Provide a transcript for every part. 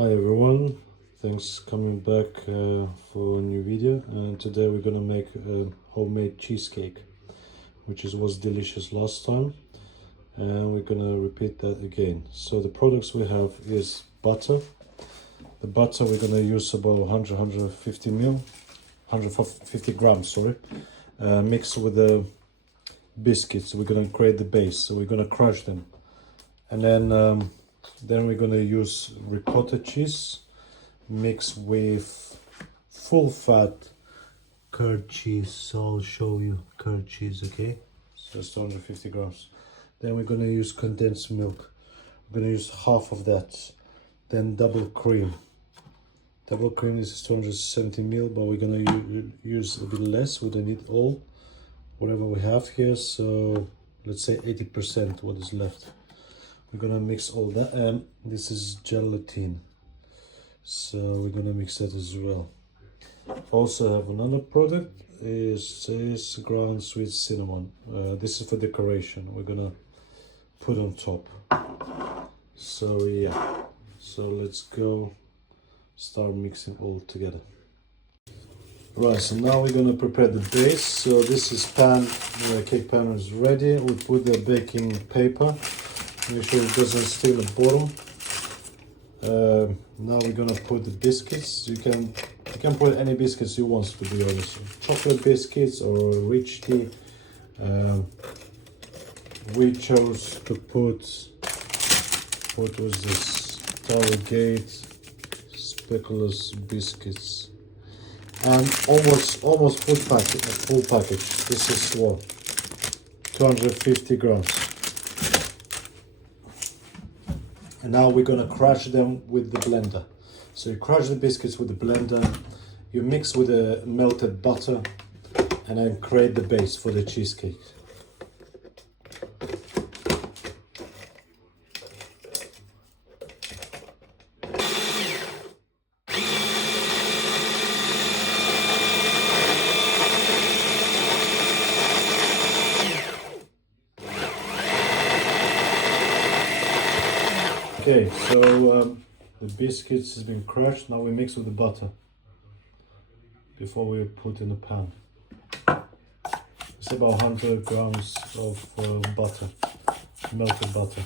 Hi everyone, thanks coming back for a new video, and today we're gonna make a homemade cheesecake, which was delicious last time, and we're gonna repeat that again. So the products we have is butter. The butter we're gonna use about 150 ml, 150 grams, sorry, mixed with the biscuits. We're gonna create the base, so we're gonna crush them, and then we're gonna use ricotta cheese mixed with full fat curd cheese. So I'll show you curd cheese, okay? So it's 250 grams. Then we're gonna use condensed milk. We're gonna use half of that. Then double cream. Double cream is 270 ml, but we're gonna use a bit less. We don't need all, whatever we have here. So let's say 80% what is left. We're gonna mix all that, and this is gelatin, so we're gonna mix that as well. Also have another product, is ground sweet cinnamon. This is for decoration, we're gonna put on top. So yeah, so let's go start mixing all together. Right, so now we're gonna prepare the base. So this is pan, the cake pan is ready. We put the baking paper. Make sure it doesn't stain the bottom. Now we're gonna put the biscuits. You can put any biscuits you want, to be honest. Chocolate biscuits or rich tea. We chose to put, what was this? Target speculoos biscuits, and almost full package. This is what, 250 grams. And now we're gonna crush them with the blender. So you crush the biscuits with the blender, you mix with the melted butter, and then create the base for the cheesecake. Okay, so the biscuits has been crushed. Now we mix with the butter before we put in the pan. It's about 100 grams of butter, melted butter.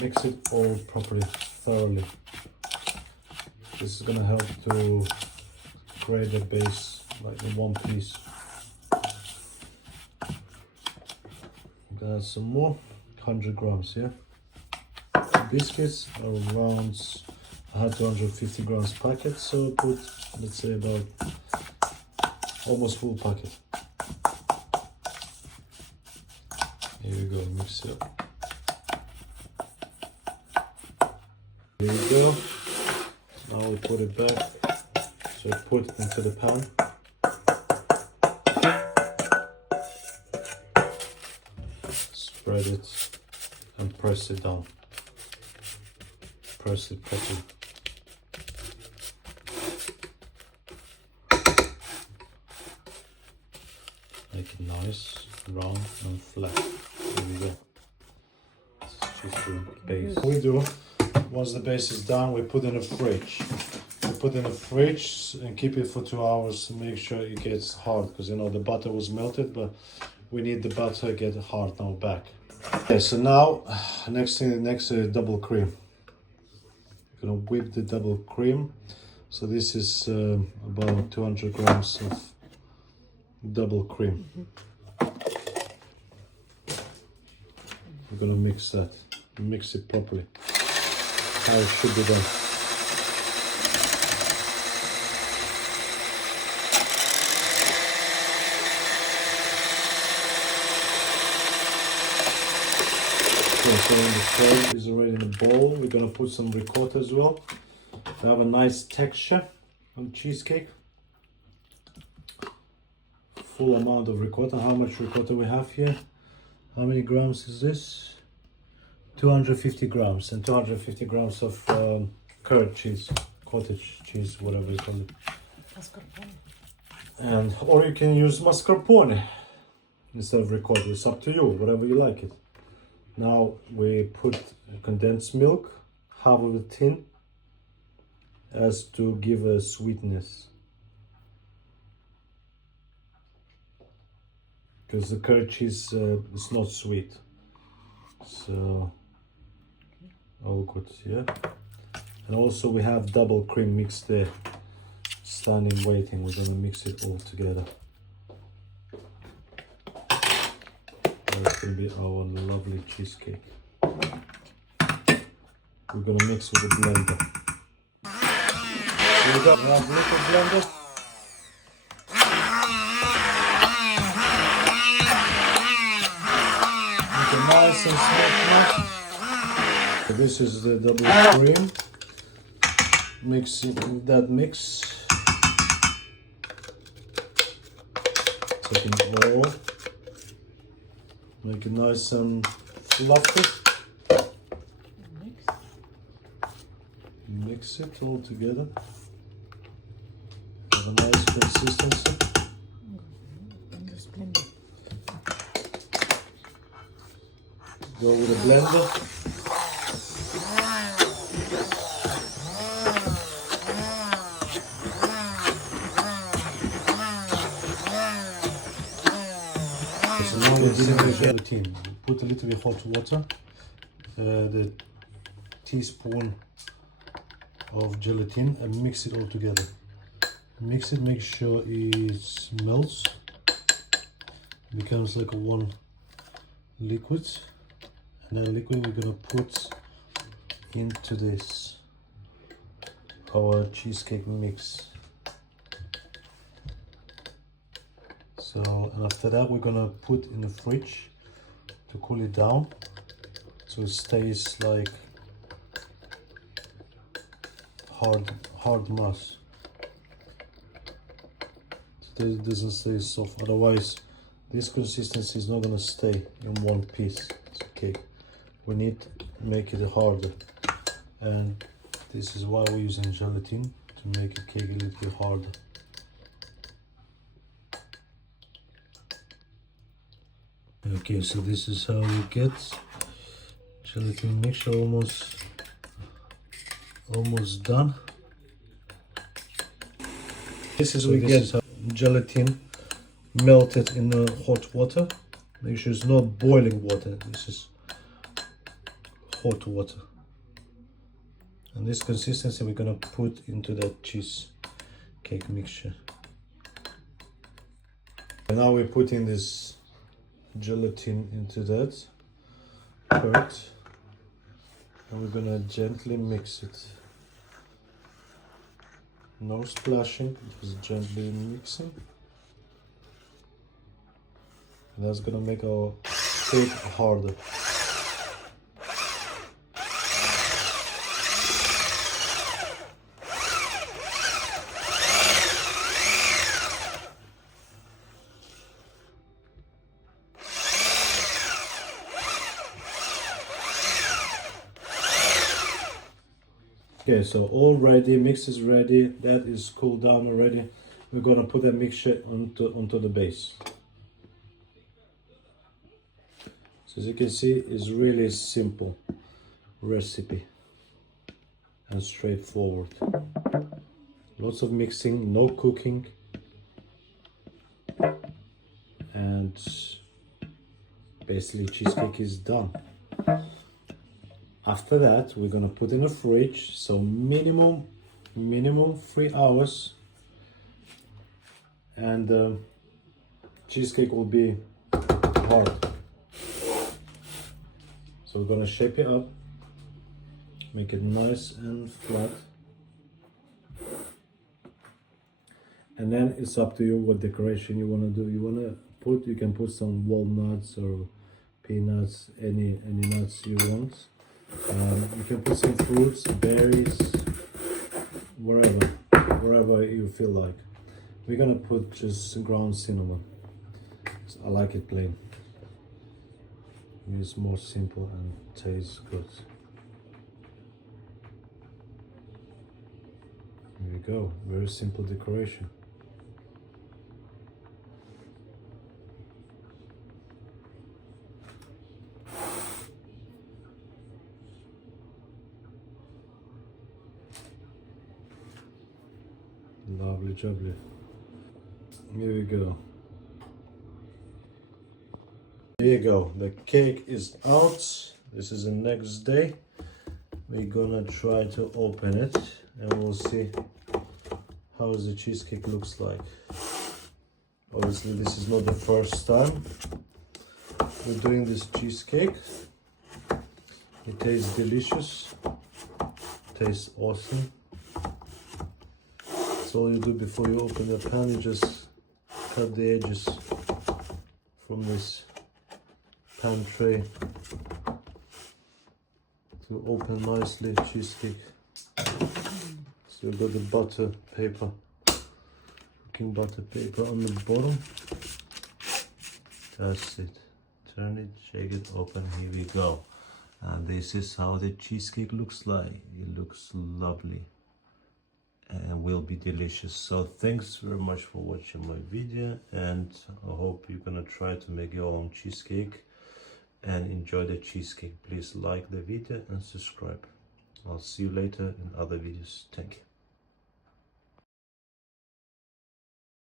Mix it all properly, thoroughly. This is gonna help to create a base like in one piece. I'm gonna add some more, 100 grams, yeah? Biscuits are around, I had 250 grams packet, so put, let's say, about almost full packet. Here we go, mix it up. Here we go. Now we put it back, so put it into the pan. Spread it and press it down. Press it properly. Make it nice, round and flat. There we go. This is just the base. What we do, once the base is done, we put in a fridge. We put in a fridge and keep it for 2 hours to make sure it gets hard, because you know the butter was melted, but we need the butter to get hard now back. Okay, so now next double cream. Gonna whip the double cream. So this is about 200 grams of double cream. We're gonna mix that, mix it properly, how it should be done. So when the curd is already in the bowl, we're gonna put some ricotta as well to have a nice texture on cheesecake. Full amount of ricotta. How much ricotta we have here? How many grams is this? 250 grams, and 250 grams of curd cheese, cottage cheese, whatever you call it. Mascarpone. And or you can use mascarpone instead of ricotta. It's up to you, whatever you like it. Now we put condensed milk, half of the tin, as to give a sweetness, because the curd cheese is not sweet. So all good, yeah. And also we have double cream mix there, standing waiting. We're gonna mix it all together. That's gonna be our lovely cheesecake. We're gonna mix with a blender. So we got our little blender. Make it nice and smooth. So this is the double cream. Mixing that mix. Taking it all. Make it nice and fluffy. Mix it all together. Have a nice consistency. Go with a blender. So now we're dealing with gelatin. Put a little bit hot water, the teaspoon of gelatin, and mix it all together. Mix it, make sure it melts, becomes like a one liquid, and that liquid we're gonna put into this, our cheesecake mix. So, and after that we're gonna put in the fridge to cool it down, so it stays like hard mass. So it doesn't stay soft, otherwise this consistency is not gonna stay in one piece. Okay, we need to make it harder, and this is why we're using gelatin, to make the cake a little bit harder. Okay, so this is how we get gelatin mixture almost done. This is we get gelatin melted in the hot water. Make sure it's not boiling water, this is hot water. And this consistency we're gonna put into that cheesecake mixture. And now we're putting this gelatin into that curd, and we're gonna gently mix it. No splashing, just gently mixing. And that's gonna make our cake harder. Okay, so all ready, mix is ready, that is cooled down already. We're gonna put that mixture onto the base. So as you can see, it's really simple recipe and straightforward. Lots of mixing, no cooking, and basically cheesecake is done. After that, we're gonna put in the fridge, so minimum 3 hours, and cheesecake will be hard. So we're gonna shape it up, make it nice and flat, and then it's up to you what decoration you wanna do. You can put some walnuts or peanuts, any nuts you want. You can put some fruits, berries, wherever you feel like. We're gonna put just ground cinnamon. So I like it plain. It's more simple and tastes good. There you go, very simple decoration. Lovely jubbly. Here we go. Here you go. The cake is out. This is the next day. We're gonna try to open it and we'll see how the cheesecake looks like. Obviously this is not the first time we're doing this cheesecake. It tastes delicious, tastes awesome. That's all you do before you open the pan. You just cut the edges from this pan tray to open nicely cheesecake. So we've got the butter paper, cooking butter paper on the bottom. That's it. Turn it, shake it, open. Here we go. And this is how the cheesecake looks like. It looks lovely and will be delicious. So thanks very much for watching my video, and I hope you're gonna try to make your own cheesecake and enjoy the cheesecake. Please like the video and subscribe. I'll see you later in other videos. Thank you.